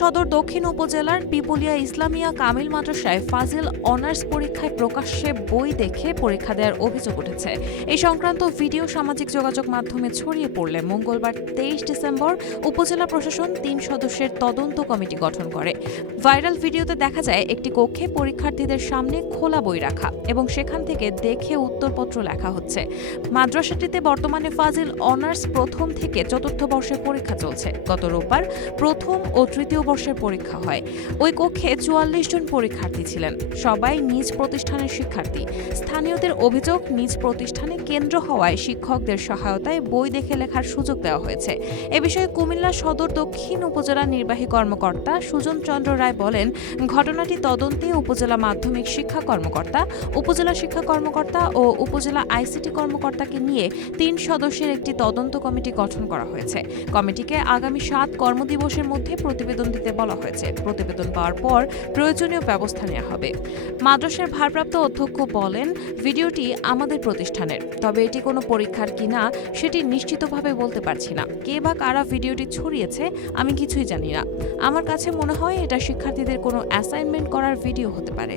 সদর দক্ষিণ উপজেলার পিপুলিয়া ইসলামিয়া কামিল মাদ্রাসায় ফাজিল অনার্স পরীক্ষায় প্রকাশ্যে বই দেখে পরীক্ষা দেওয়ার অভিযোগ উঠেছে। এই সংক্রান্ত ভিডিও সামাজিক যোগাযোগ মাধ্যমে ছড়িয়ে পড়লে মঙ্গলবার তেইশ ডিসেম্বর উপজেলা প্রশাসন তিন সদস্যের তদন্ত কমিটি গঠন করে। ভাইরাল ভিডিওতে দেখা যায়, একটি কক্ষে পরীক্ষার্থীদের সামনে খোলা বই রাখা এবং সেখান থেকে দেখে উত্তরপত্র লেখা হচ্ছে। মাদ্রাসাটিতে বর্তমানে ফাজিল অনার্স প্রথম থেকে চতুর্থ বর্ষের পরীক্ষা চলছে। গত রোববার প্রথম ও তৃতীয় বর্ষের পরীক্ষা হয়। ওই কক্ষে চুয়াল্লিশ জন পরীক্ষার্থী ছিলেন। সবাই নিজ প্রতিষ্ঠানের শিক্ষার্থী। স্থানীয়দের অভিযোগ, নিজ প্রতিষ্ঠানে কেন্দ্র হওয়ায় শিক্ষকদের সহায়তায় বই দেখে লেখার সুযোগ দেওয়া হয়েছে। এ বিষয়ে কুমিল্লা সদর দক্ষিণ উপজেলা নির্বাহী কর্মকর্তা সুজন চন্দ্র রায় বলেন, ঘটনাটি তদন্তে উপজেলা মাধ্যমিক শিক্ষা কর্মকর্তা, উপজেলা শিক্ষা কর্মকর্তা ও উপজেলা আইসিটি কর্মকর্তাকে নিয়ে তিন সদস্যের একটি তদন্ত কমিটি গঠন করা হয়েছে। কমিটিকে আগামী সাত কর্মদিবসের মধ্যে প্রতিবেদন দিতে বলা হয়েছে। প্রতিবেদন পাওয়ার পর প্রয়োজনীয় ব্যবস্থা নেওয়া হবে। মাদ্রাসার ভারপ্রাপ্ত অধ্যক্ষ বলেন, ভিডিওটি আমাদের প্রতিষ্ঠানের। তবে এটি কোনো পরীক্ষার কিনা সেটি নিশ্চিতভাবে বলতে পারছি না। কে বা কারা ভিডিওটি ছড়িয়েছে আমি কিছুই জানি না। আমার কাছে মনে হয় এটা শিক্ষার্থীদের কোনো অ্যাসাইনমেন্ট করার ভিডিও হতে পারে।